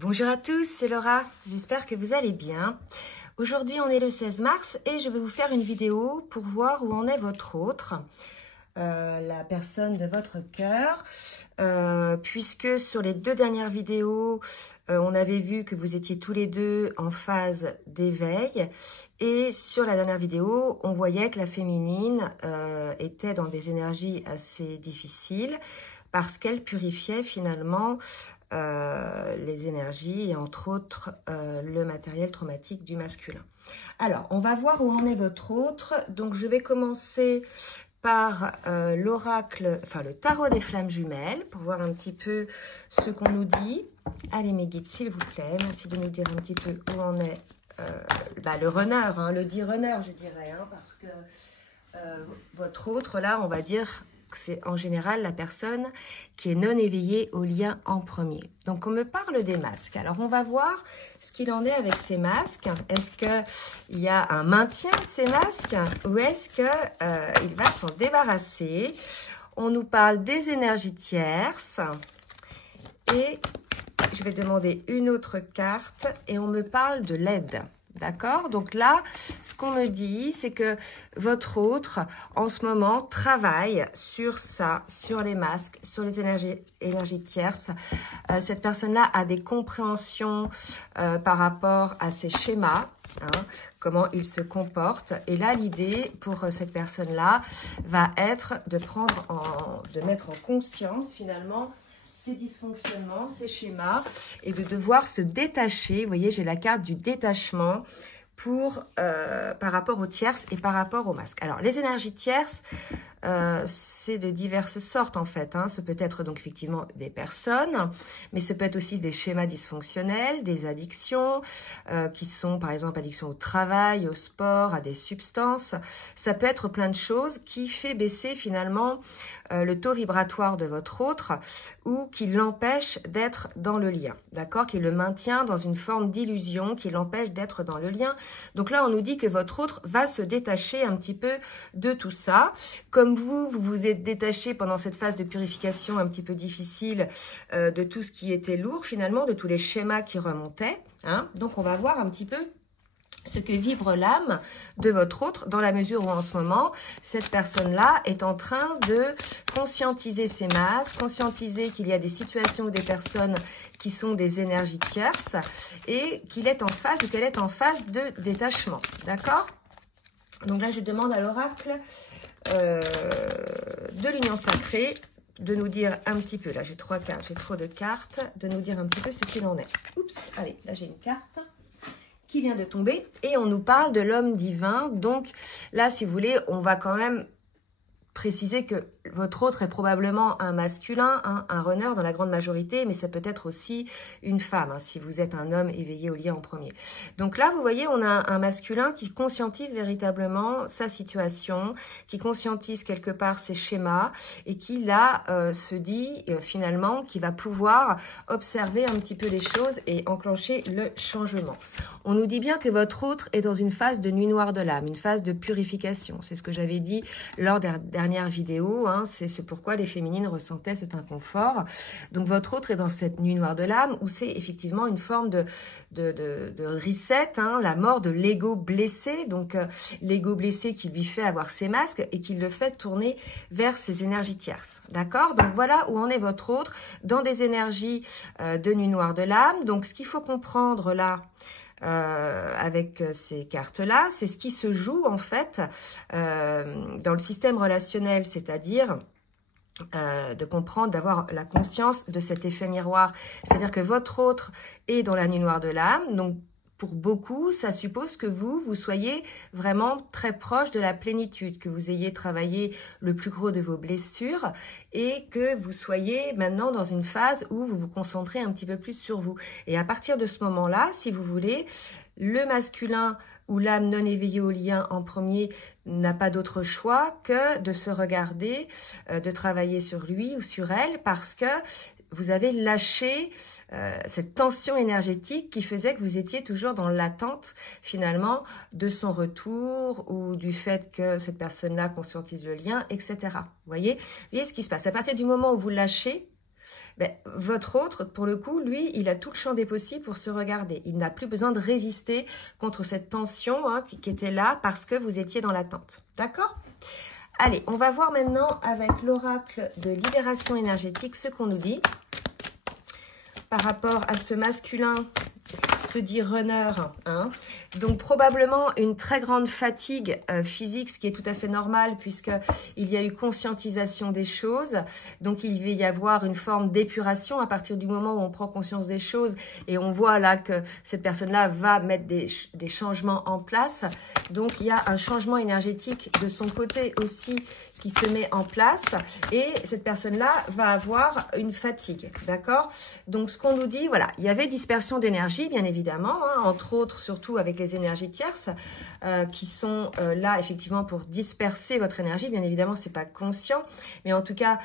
Bonjour à tous, c'est Laura, j'espère que vous allez bien. Aujourd'hui on est le 16 mars et je vais vous faire une vidéo pour voir où en est votre autre, la personne de votre cœur, puisque sur les deux dernières vidéos, on avait vu que vous étiez tous les deux en phase d'éveil et sur la dernière vidéo, on voyait que la féminine était dans des énergies assez difficiles parce qu'elle purifiait finalement les énergies et entre autres le matériel traumatique du masculin. Alors, on va voir où en est votre autre. Donc, je vais commencer par l'oracle, enfin le tarot des flammes jumelles pour voir un petit peu ce qu'on nous dit. Allez mes guides, s'il vous plaît, merci de nous dire un petit peu où en est le runner, hein, le dit runner je dirais, hein, parce que votre autre là, on va dire c'est en général la personne qui est non éveillée au lien en premier. Donc, on me parle des masques. Alors, on va voir ce qu'il en est avec ces masques. Est-ce qu'il y a un maintien de ces masques ou est-ce qu'il va s'en débarrasser? On nous parle des énergies tierces et je vais demander une autre carte et on me parle de l'aide. D'accord? Donc là, ce qu'on me dit, c'est que votre autre, en ce moment, travaille sur ça, sur les masques, sur les énergies tierces. Cette personne-là a des compréhensions par rapport à ses schémas, hein, comment il se comporte. Et là, l'idée pour cette personne-là va être de mettre en conscience, finalement, ces dysfonctionnements, ces schémas, et de devoir se détacher. Vous voyez, j'ai la carte du détachement par rapport aux tierces et par rapport aux masques. Alors, les énergies tierces, c'est de diverses sortes en fait. Hein. Ce peut être donc effectivement des personnes, mais ce peut être aussi des schémas dysfonctionnels, des addictions qui sont par exemple addiction au travail, au sport, à des substances. Ça peut être plein de choses qui fait baisser finalement le taux vibratoire de votre autre ou qui l'empêche d'être dans le lien, d'accord, qui le maintient dans une forme d'illusion, qui l'empêche d'être dans le lien. Donc là, on nous dit que votre autre va se détacher un petit peu de tout ça. Comme vous vous êtes détaché pendant cette phase de purification un petit peu difficile de tout ce qui était lourd finalement, de tous les schémas qui remontaient. Hein. Donc on va voir un petit peu ce que vibre l'âme de votre autre, dans la mesure où en ce moment, cette personne-là est en train de conscientiser ses masses, conscientiser qu'il y a des situations ou des personnes qui sont des énergies tierces et qu'il est en phase ou qu'elle est en phase de détachement. D'accord? Donc là, je demande à l'oracle de l'union sacrée de nous dire un petit peu, là j'ai 3 cartes, j'ai trop de cartes, de nous dire un petit peu ce qu'il en est. Oups, allez, là j'ai une carte qui vient de tomber et on nous parle de l'homme divin. Donc là, si vous voulez, on va quand même préciser que votre autre est probablement un masculin, hein, un runner dans la grande majorité, mais ça peut être aussi une femme, hein, si vous êtes un homme éveillé au lien en premier. Donc là, vous voyez, on a un masculin qui conscientise véritablement sa situation, qui conscientise quelque part ses schémas et qui là se dit finalement qu'il va pouvoir observer un petit peu les choses et enclencher le changement. On nous dit bien que votre autre est dans une phase de nuit noire de l'âme, une phase de purification. C'est ce que j'avais dit lors des dernières vidéos, hein, c'est ce pourquoi les féminines ressentaient cet inconfort. Donc votre autre est dans cette nuit noire de l'âme où c'est effectivement une forme de reset, hein, la mort de l'ego blessé, donc l'ego blessé qui lui fait avoir ses masques et qui le fait tourner vers ses énergies tierces. D'accord? Donc voilà où en est votre autre, dans des énergies de nuit noire de l'âme. Donc ce qu'il faut comprendre là, avec ces cartes-là, c'est ce qui se joue en fait dans le système relationnel, c'est-à-dire de comprendre, d'avoir la conscience de cet effet miroir. C'est-à-dire que votre autre est dans la nuit noire de l'âme, donc pour beaucoup, ça suppose que vous soyez vraiment très proche de la plénitude, que vous ayez travaillé le plus gros de vos blessures et que vous soyez maintenant dans une phase où vous vous concentrez un petit peu plus sur vous. Et à partir de ce moment-là, si vous voulez, le masculin ou l'âme non éveillée au lien en premier n'a pas d'autre choix que de se regarder, de travailler sur lui ou sur elle parce que vous avez lâché cette tension énergétique qui faisait que vous étiez toujours dans l'attente finalement de son retour ou du fait que cette personne-là conscientise le lien, etc. Vous voyez ce qui se passe. À partir du moment où vous lâchez, ben, votre autre, pour le coup, lui, il a tout le champ des possibles pour se regarder. Il n'a plus besoin de résister contre cette tension hein, qui était là parce que vous étiez dans l'attente. D'accord ? Allez, on va voir maintenant avec l'oracle de libération énergétique ce qu'on nous dit par rapport à ce masculin se dit runner, hein. Donc probablement une très grande fatigue physique, ce qui est tout à fait normal puisqu'il y a eu conscientisation des choses. Donc il va y avoir une forme d'épuration à partir du moment où on prend conscience des choses et on voit là que cette personne-là va mettre des changements en place. Donc il y a un changement énergétique de son côté aussi qui se met en place et cette personne-là va avoir une fatigue, d'accord? Donc ce qu'on nous dit, voilà, il y avait dispersion d'énergie, bien évidemment, hein, entre autres, surtout avec les énergies tierces qui sont là effectivement pour disperser votre énergie. Bien évidemment, c'est pas conscient, mais en tout cas,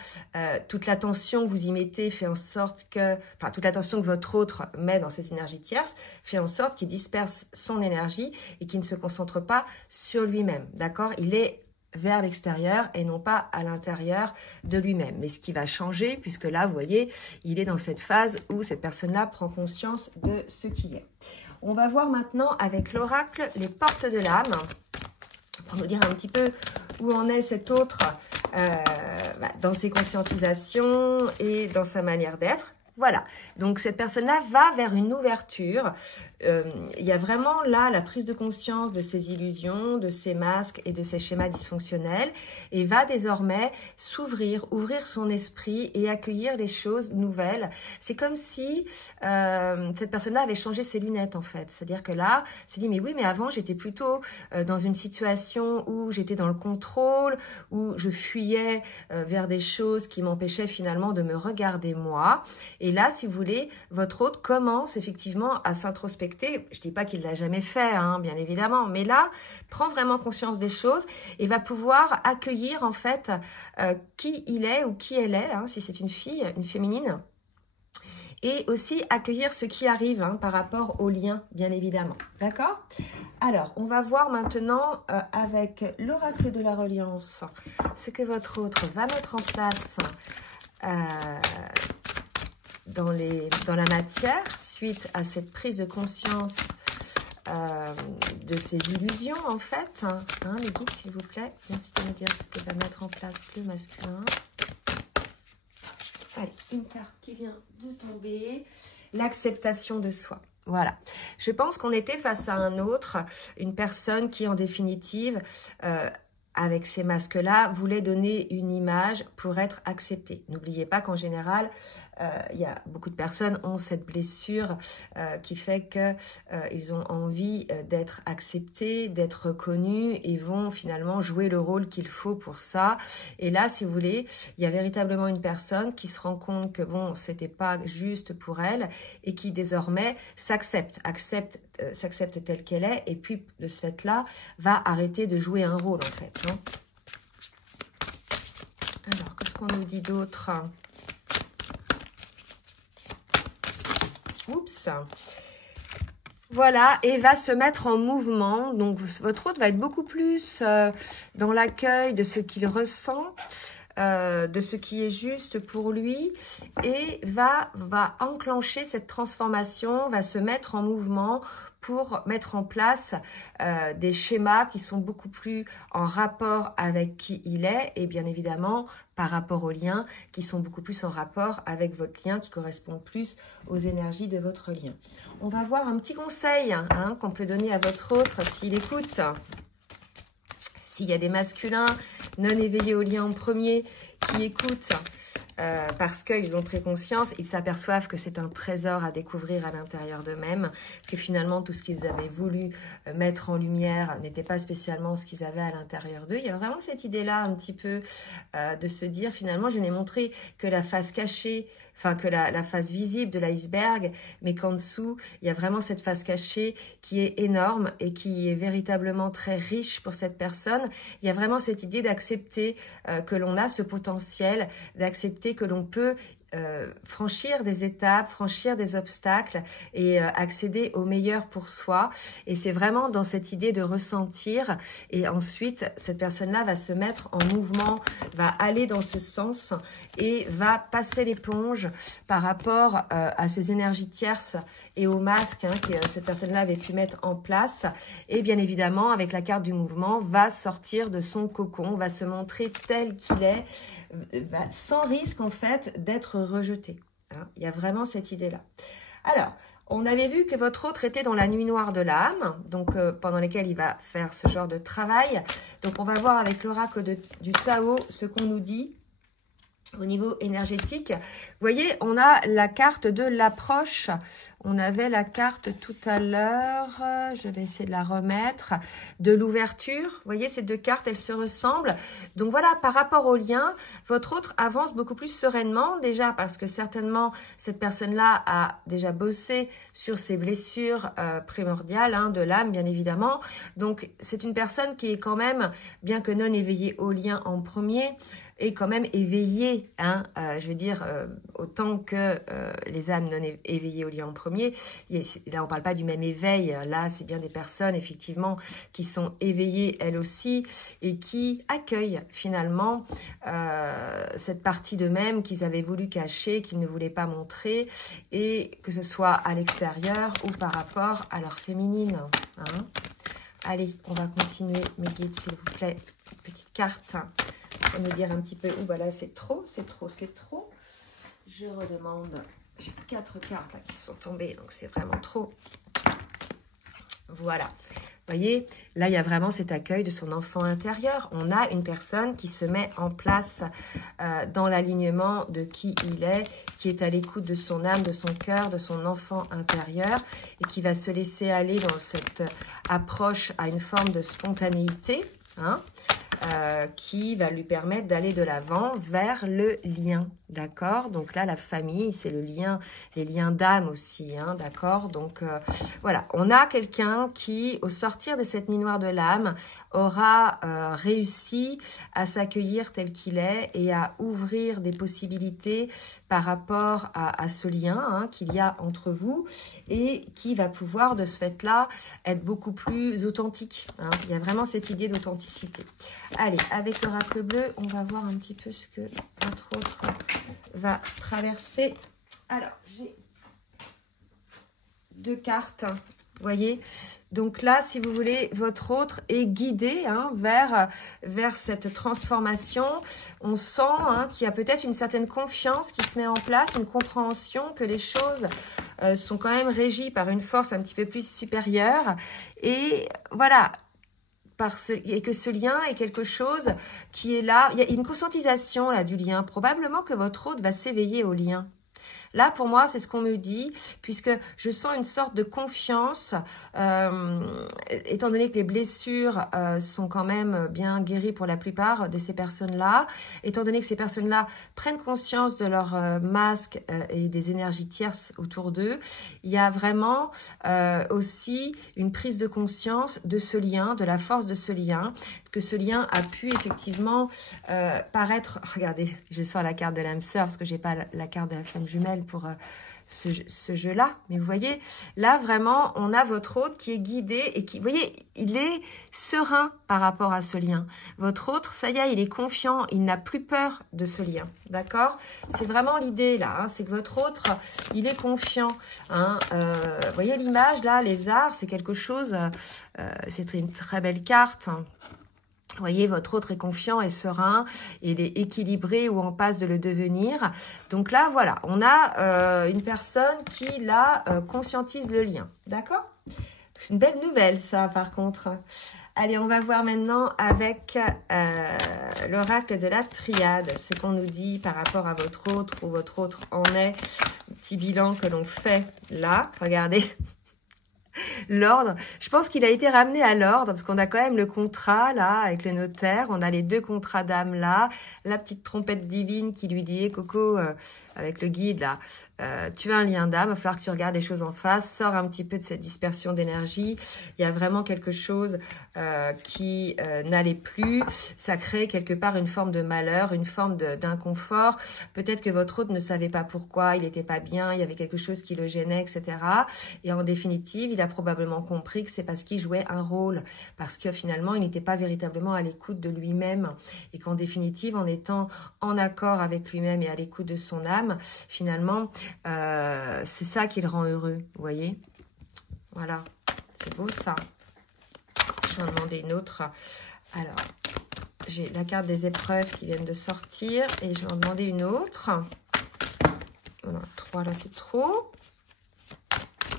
toute l'attention que vous y mettez fait en sorte que, enfin, toute l'attention que votre autre met dans cette énergie tierce fait en sorte qu'il disperse son énergie et qu'il ne se concentre pas sur lui-même, d'accord? Il est vers l'extérieur et non pas à l'intérieur de lui-même. Mais ce qui va changer, puisque là, vous voyez, il est dans cette phase où cette personne-là prend conscience de ce qui est. On va voir maintenant avec l'oracle les portes de l'âme, pour nous dire un petit peu où en est cet autre dans ses conscientisations et dans sa manière d'être. Voilà, donc cette personne-là va vers une ouverture. Il y a vraiment là la prise de conscience de ses illusions, de ses masques et de ses schémas dysfonctionnels et va désormais s'ouvrir, ouvrir son esprit et accueillir des choses nouvelles. C'est comme si cette personne-là avait changé ses lunettes en fait. C'est-à-dire que là, s'est dit mais oui, mais avant j'étais plutôt dans une situation où j'étais dans le contrôle, où je fuyais vers des choses qui m'empêchaient finalement de me regarder moi. Et là, si vous voulez, votre hôte commence effectivement à s'introspecter. Je ne dis pas qu'il ne l'a jamais fait, hein, bien évidemment, mais là, prend vraiment conscience des choses et va pouvoir accueillir en fait qui il est ou qui elle est, hein, si c'est une fille, une féminine. Et aussi accueillir ce qui arrive hein, par rapport au lien, bien évidemment. D'accord ? Alors, on va voir maintenant avec l'oracle de la reliance ce que votre autre va mettre en place dans la matière, suite à cette prise de conscience de ces illusions, en fait. Hein, les guides, s'il vous plaît. Merci de me dire ce que va mettre en place le masculin. Allez, une carte qui vient de tomber. L'acceptation de soi. Voilà. Je pense qu'on était face à un autre, une personne qui, en définitive, avec ces masques-là, voulait donner une image pour être acceptée. N'oubliez pas qu'en général, il y a beaucoup de personnes ont cette blessure qui fait que ils ont envie d'être acceptés, d'être reconnus et vont finalement jouer le rôle qu'il faut pour ça. Et là, si vous voulez, il y a véritablement une personne qui se rend compte que bon, c'était pas juste pour elle et qui désormais s'accepte telle qu'elle est et puis de ce fait-là va arrêter de jouer un rôle en fait. Hein. Alors, qu'est-ce qu'on nous dit d'autre ? Oups. Voilà, et va se mettre en mouvement. Donc, votre hôte va être beaucoup plus dans l'accueil de ce qu'il ressent, de ce qui est juste pour lui, et va enclencher cette transformation, va se mettre en mouvement pour mettre en place des schémas qui sont beaucoup plus en rapport avec qui il est, et bien évidemment, par rapport aux liens qui sont beaucoup plus en rapport avec votre lien, qui correspondent plus aux énergies de votre lien. On va voir un petit conseil hein, qu'on peut donner à votre autre s'il écoute. S'il y a des masculins non éveillés au lien en premier qui écoutent parce qu'ils ont pris conscience, ils s'aperçoivent que c'est un trésor à découvrir à l'intérieur d'eux-mêmes, que finalement tout ce qu'ils avaient voulu mettre en lumière n'était pas spécialement ce qu'ils avaient à l'intérieur d'eux. Il y a vraiment cette idée-là un petit peu de se dire finalement je n'ai montré que la face cachée, enfin que la face visible de l'iceberg, mais qu'en dessous, il y a vraiment cette face cachée qui est énorme et qui est véritablement très riche pour cette personne. Il y a vraiment cette idée d'accepter que l'on a ce potentiel, d'accepter que l'on peut franchir des étapes, franchir des obstacles et accéder au meilleur pour soi. Et c'est vraiment dans cette idée de ressentir. Et ensuite, cette personne-là va se mettre en mouvement, va aller dans ce sens et va passer l'éponge par rapport à ces énergies tierces et au masque que cette personne-là avait pu mettre en place. Et bien évidemment, avec la carte du mouvement, va sortir de son cocon, va se montrer tel qu'il est, sans risque en fait d'être rejeté. Il y a vraiment cette idée-là. Alors, on avait vu que votre autre était dans la nuit noire de l'âme, donc pendant laquelle il va faire ce genre de travail. Donc, on va voir avec l'oracle du Tao ce qu'on nous dit au niveau énergétique. Vous voyez, on a la carte de l'approche. On avait la carte tout à l'heure, je vais essayer de la remettre, de l'ouverture. Vous voyez, ces deux cartes, elles se ressemblent. Donc voilà, par rapport au lien, votre autre avance beaucoup plus sereinement, déjà parce que certainement, cette personne-là a déjà bossé sur ses blessures primordiales de l'âme, bien évidemment. Donc, c'est une personne qui est quand même, bien que non éveillée au lien en premier, est quand même éveillée, je veux dire, autant que les âmes non éveillées au lien en premier. Là, on ne parle pas du même éveil. Là, c'est bien des personnes, effectivement, qui sont éveillées, elles aussi, et qui accueillent, finalement, cette partie d'eux-mêmes qu'ils avaient voulu cacher, qu'ils ne voulaient pas montrer, et que ce soit à l'extérieur ou par rapport à leur féminine. Allez, on va continuer, mes guides, s'il vous plaît. Petite carte pour nous dire un petit peu. Ouh, bah là, c'est trop, c'est trop, c'est trop. Je redemande. J'ai 4 cartes là qui sont tombées, donc c'est vraiment trop. Voilà. Vous voyez, là, il y a vraiment cet accueil de son enfant intérieur. On a une personne qui se met en place dans l'alignement de qui il est, qui est à l'écoute de son âme, de son cœur, de son enfant intérieur et qui va se laisser aller dans cette approche à une forme de spontanéité, qui va lui permettre d'aller de l'avant vers le lien, d'accord? Donc là, la famille, c'est le lien, les liens d'âme aussi, d'accord? Donc voilà, on a quelqu'un qui, au sortir de cette nuit noire de l'âme, aura réussi à s'accueillir tel qu'il est et à ouvrir des possibilités par rapport à ce lien qu'il y a entre vous et qui va pouvoir, de ce fait-là, être beaucoup plus authentique. Il y a vraiment cette idée d'authenticité. Allez, avec l'oracle bleu, on va voir un petit peu ce que votre autre va traverser. Alors, j'ai 2 cartes, vous voyez. Donc là, si vous voulez, votre autre est guidé vers cette transformation. On sent qu'il y a peut-être une certaine confiance qui se met en place, une compréhension que les choses sont quand même régies par une force un petit peu plus supérieure. Et voilà, et que ce lien est quelque chose qui est là. Il y a une conscientisation là du lien. Probablement que votre autre va s'éveiller au lien. Là, pour moi, c'est ce qu'on me dit, puisque je sens une sorte de confiance, étant donné que les blessures sont quand même bien guéries pour la plupart de ces personnes-là, étant donné que ces personnes-là prennent conscience de leur masque et des énergies tierces autour d'eux, il y a vraiment aussi une prise de conscience de ce lien, de la force de ce lien, que ce lien a pu effectivement paraître... Regardez, je sors la carte de l'âme sœur, parce que j'ai pas la carte de la flamme jumelle pour ce jeu-là. Mais vous voyez, là, vraiment, on a votre autre qui est guidé et qui, vous voyez, il est serein par rapport à ce lien. Votre autre, ça y est, il est confiant, il n'a plus peur de ce lien. D'accord? C'est vraiment l'idée, là. C'est que votre autre, il est confiant. Vous voyez l'image, là, les arts, c'est quelque chose... c'est une très belle carte, Vous voyez, votre autre est confiant et serein, il est équilibré ou en passe de le devenir. Donc là, voilà, on a une personne qui, là, conscientise le lien. D'accord? C'est une belle nouvelle, ça, par contre. Allez, on va voir maintenant avec l'oracle de la triade, ce qu'on nous dit par rapport à votre autre, où votre autre en est. Un petit bilan que l'on fait là, regardez. L'ordre, je pense qu'il a été ramené à l'ordre parce qu'on a quand même le contrat là avec le notaire, on a les 2 contrats d'âme là, la petite trompette divine qui lui dit Coco, avec le guide là, tu as un lien d'âme, il va falloir que tu regardes les choses en face, sors un petit peu de cette dispersion d'énergie. Il y a vraiment quelque chose qui n'allait plus. Ça crée quelque part une forme de malheur, une forme d'inconfort. Peut-être que votre hôte ne savait pas pourquoi, il n'était pas bien, il y avait quelque chose qui le gênait, etc. Et en définitive, il a probablement compris que c'est parce qu'il jouait un rôle, parce que finalement, il n'était pas véritablement à l'écoute de lui-même. Et qu'en définitive, en étant en accord avec lui-même et à l'écoute de son âme, finalement, c'est ça qui le rend heureux, vous voyez? Voilà, c'est beau ça. Je vais en demander une autre. Alors, j'ai la carte des épreuves qui viennent de sortir et je vais en demander une autre. Voilà, 3 là, c'est trop.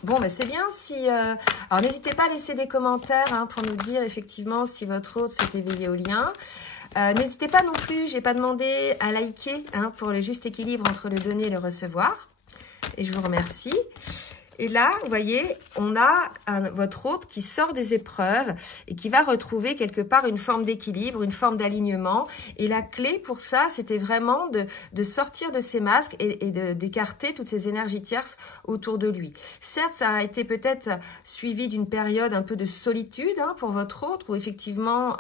Bon, mais c'est bien si... Alors, n'hésitez pas à laisser des commentaires hein, pour nous dire effectivement si votre hôte s'est éveillé au lien. N'hésitez pas non plus, j'ai pas demandé à liker hein, pour le juste équilibre entre le donner et le recevoir. Et je vous remercie. Et là, vous voyez, on a votre hôte qui sort des épreuves et qui va retrouver quelque part une forme d'équilibre, une forme d'alignement. Et la clé pour ça, c'était vraiment de sortir de ces masques et d'écarter toutes ces énergies tierces autour de lui. Certes, ça a été peut-être suivi d'une période un peu de solitude hein, pour votre hôte, où effectivement,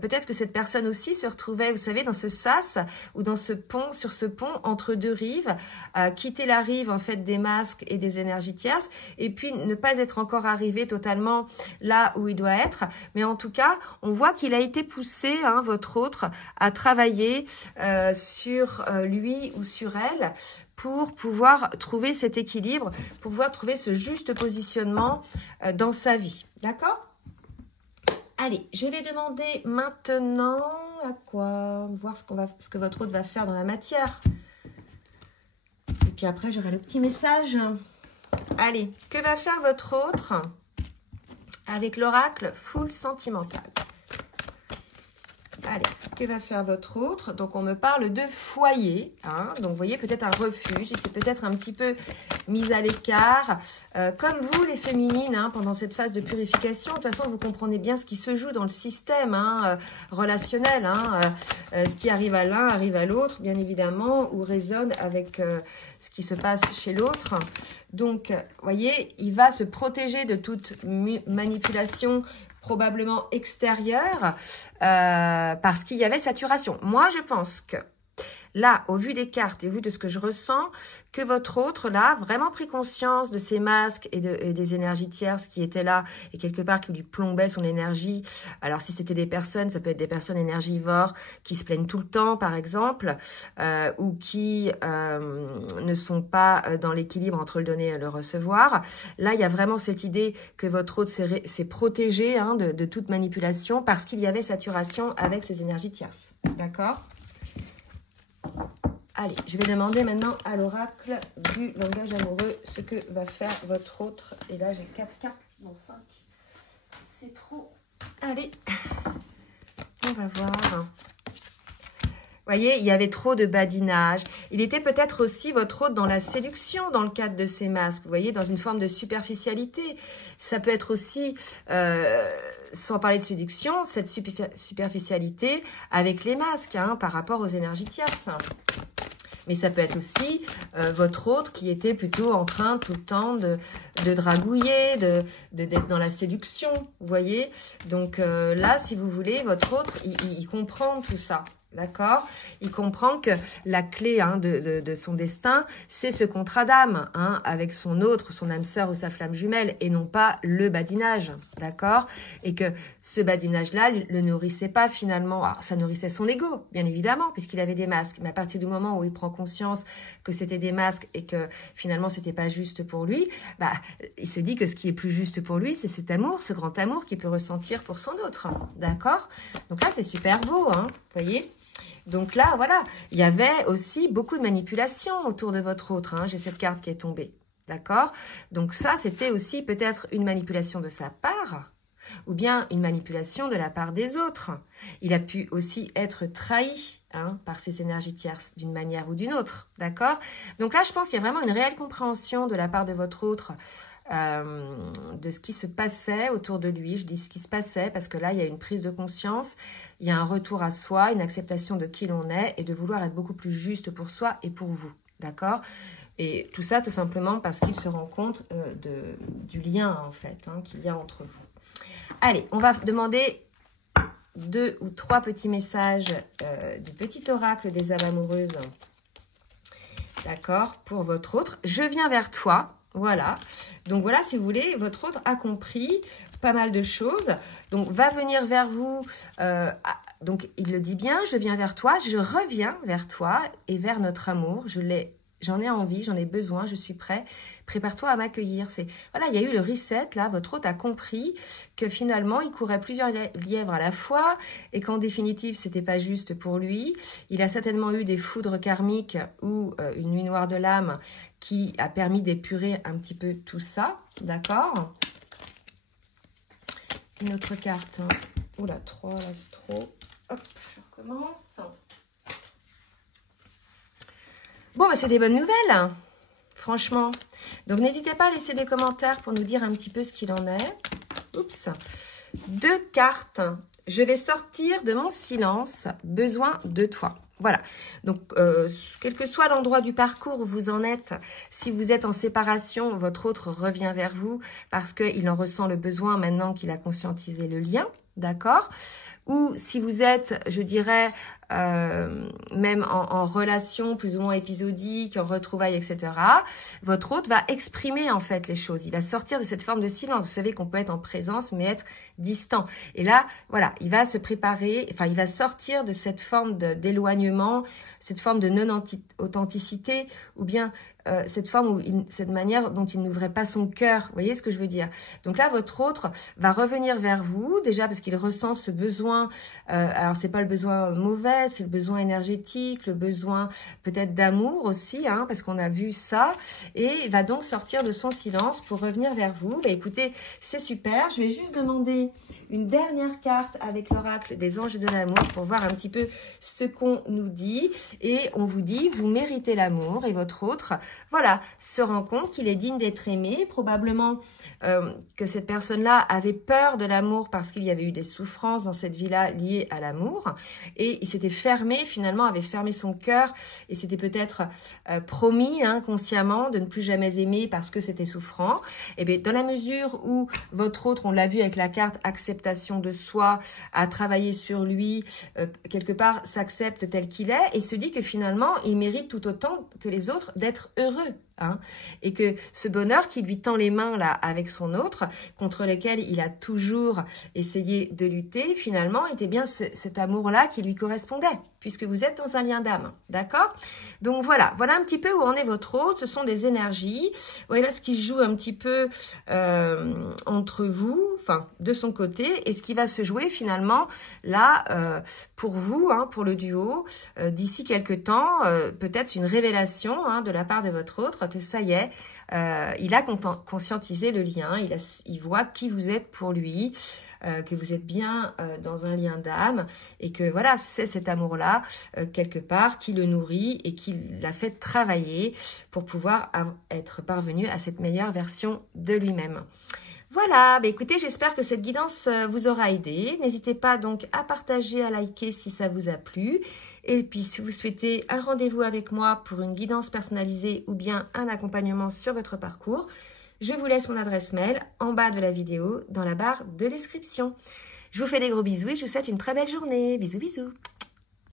peut-être que cette personne aussi se retrouvait, vous savez, dans ce sas ou dans ce pont, sur ce pont entre deux rives, quitter la rive en fait des masques et des énergies tierces, et puis ne pas être encore arrivé totalement là où il doit être. Mais en tout cas, on voit qu'il a été poussé, hein, votre autre, à travailler sur lui ou sur elle pour pouvoir trouver cet équilibre, pour pouvoir trouver ce juste positionnement dans sa vie. D'accord ? Allez, je vais demander maintenant à quoi ? Voir ce que votre hôte va faire dans la matière. Et puis après, j'aurai le petit message. Allez, que va faire votre autre avec l'oracle full sentimental? Allez, que va faire votre autre? Donc, on me parle de foyer. Hein, donc, vous voyez, peut-être un refuge. Il s'est peut-être un petit peu mis à l'écart. Comme vous, les féminines, hein, pendant cette phase de purification, de toute façon, vous comprenez bien ce qui se joue dans le système hein, relationnel. Hein, ce qui arrive à l'un arrive à l'autre, bien évidemment, ou résonne avec ce qui se passe chez l'autre. Donc, vous voyez, il va se protéger de toute manipulation probablement extérieure parce qu'il y avait saturation. Moi, je pense que là, au vu des cartes et au vu de ce que je ressens, que votre autre, là, vraiment pris conscience de ces masques et des énergies tierces qui étaient là et quelque part qui lui plombaient son énergie. Alors, si c'était des personnes, ça peut être des personnes énergivores qui se plaignent tout le temps, par exemple, ou qui ne sont pas dans l'équilibre entre le donner et le recevoir. Là, il y a vraiment cette idée que votre autre s'est protégé hein, de toute manipulation parce qu'il y avait saturation avec ces énergies tierces. D'accord ? Allez, je vais demander maintenant à l'oracle du langage amoureux ce que va faire votre autre. Et là, j'ai 4 cartes dans 5. C'est trop. Allez, on va voir. Vous voyez, il y avait trop de badinage. Il était peut-être aussi votre hôte dans la séduction dans le cadre de ces masques. Vous voyez, dans une forme de superficialité. Ça peut être aussi, sans parler de séduction, cette superficialité avec les masques hein, par rapport aux énergies tierces. Mais ça peut être aussi votre autre qui était plutôt en train tout le temps de dragouiller, d'être dans la séduction, vous voyez. Donc là, si vous voulez, votre autre, il comprend tout ça. D'accord? Il comprend que la clé hein, de son destin, c'est ce contrat d'âme hein, avec son autre, son âme sœur ou sa flamme jumelle, et non pas le badinage. D'accord? Et que ce badinage-là le nourrissait pas finalement. Alors, ça nourrissait son ego, bien évidemment, puisqu'il avait des masques. Mais à partir du moment où il prend conscience que c'était des masques et que finalement c'était pas juste pour lui, bah, il se dit que ce qui est plus juste pour lui, c'est cet amour, ce grand amour qu'il peut ressentir pour son autre. D'accord? Donc là, c'est super beau, hein, vous voyez? Donc là, voilà, il y avait aussi beaucoup de manipulation autour de votre autre. Hein. J'ai cette carte qui est tombée, d'accord? Donc ça, c'était aussi peut-être une manipulation de sa part ou bien une manipulation de la part des autres. Il a pu aussi être trahi hein, par ces énergies tierces d'une manière ou d'une autre, d'accord? Donc là, je pense qu'il y a vraiment une réelle compréhension de la part de votre autre de ce qui se passait autour de lui. Je dis ce qui se passait parce que là, il y a une prise de conscience, il y a un retour à soi, une acceptation de qui l'on est et de vouloir être beaucoup plus juste pour soi et pour vous. d'accord? Et tout ça, tout simplement parce qu'il se rend compte du lien, en fait, hein, qu'il y a entre vous. Allez, on va demander 2 ou 3 petits messages du petit oracle des âmes amoureuses. D'accord? Pour votre autre. Je viens vers toi. Voilà. Donc voilà, si vous voulez, votre autre a compris pas mal de choses. Donc, va venir vers vous. Donc, il le dit bien. Je viens vers toi. Je reviens vers toi et vers notre amour. J'en ai envie, j'en ai besoin, je suis prêt. Prépare-toi à m'accueillir. Voilà, il y a eu le reset, là. Votre hôte a compris que finalement, il courait plusieurs lièvres à la fois et qu'en définitive, c'était pas juste pour lui. Il a certainement eu des foudres karmiques ou une nuit noire de l'âme qui a permis d'épurer un petit peu tout ça. D'accord? Une autre carte. Hein. Oula, 3, là, c'est trop. Hop, je recommence. Bon, bah, c'est des bonnes nouvelles, hein, franchement. Donc, n'hésitez pas à laisser des commentaires pour nous dire un petit peu ce qu'il en est. Oups. 2 cartes. Je vais sortir de mon silence. Besoin de toi. Voilà. Donc, quel que soit l'endroit du parcours où vous en êtes, si vous êtes en séparation, votre autre revient vers vous parce qu'il en ressent le besoin maintenant qu'il a conscientisé le lien. D'accord? Ou si vous êtes, je dirais, même en relation plus ou moins épisodique, en retrouvailles, etc., votre hôte va exprimer en fait les choses. Il va sortir de cette forme de silence. Vous savez qu'on peut être en présence, mais être distant. Et là, voilà, il va se préparer, enfin, il va sortir de cette forme d'éloignement, cette forme de non-authenticité, ou bien cette forme où cette manière dont il n'ouvrait pas son cœur. Vous voyez ce que je veux dire? Donc là, votre autre va revenir vers vous, déjà parce qu'il ressent ce besoin. Alors, c'est pas le besoin mauvais, c'est le besoin énergétique, le besoin peut-être d'amour aussi, hein, parce qu'on a vu ça. Et il va donc sortir de son silence pour revenir vers vous. Bah, écoutez, c'est super. Je vais juste demander une dernière carte avec l'oracle des anges de l'amour pour voir un petit peu ce qu'on nous dit. Et on vous dit, vous méritez l'amour et votre autre, voilà, se rend compte qu'il est digne d'être aimé. Probablement que cette personne-là avait peur de l'amour parce qu'il y avait eu des souffrances dans cette vie-là liées à l'amour. Et il s'était fermé, finalement, avait fermé son cœur et s'était peut-être promis inconsciemment de ne plus jamais aimer parce que c'était souffrant. Et bien, dans la mesure où votre autre, on l'a vu avec la carte acceptation de soi, a travaillé sur lui, quelque part s'accepte tel qu'il est et se dit que finalement, il mérite tout autant que les autres d'être heureux. Hein, et que ce bonheur qui lui tend les mains là avec son autre, contre lequel il a toujours essayé de lutter, finalement était bien cet amour-là qui lui correspondait, puisque vous êtes dans un lien d'âme, d'accord? Donc voilà un petit peu où en est votre hôte, ce sont des énergies, voilà ce qui joue un petit peu entre vous, enfin de son côté, et ce qui va se jouer finalement là pour vous, hein, pour le duo, d'ici quelques temps, peut-être une révélation hein, de la part de votre autre, que ça y est, il a conscientisé le lien, il voit qui vous êtes pour lui, que vous êtes bien dans un lien d'âme et que voilà, c'est cet amour-là, quelque part, qui le nourrit et qui l'a fait travailler pour pouvoir être parvenu à cette meilleure version de lui-même. Voilà, bah écoutez, j'espère que cette guidance vous aura aidé. N'hésitez pas donc à partager, à liker si ça vous a plu. Et puis, si vous souhaitez un rendez-vous avec moi pour une guidance personnalisée ou bien un accompagnement sur votre parcours, je vous laisse mon adresse mail en bas de la vidéo dans la barre de description. Je vous fais des gros bisous et je vous souhaite une très belle journée. Bisous, bisous.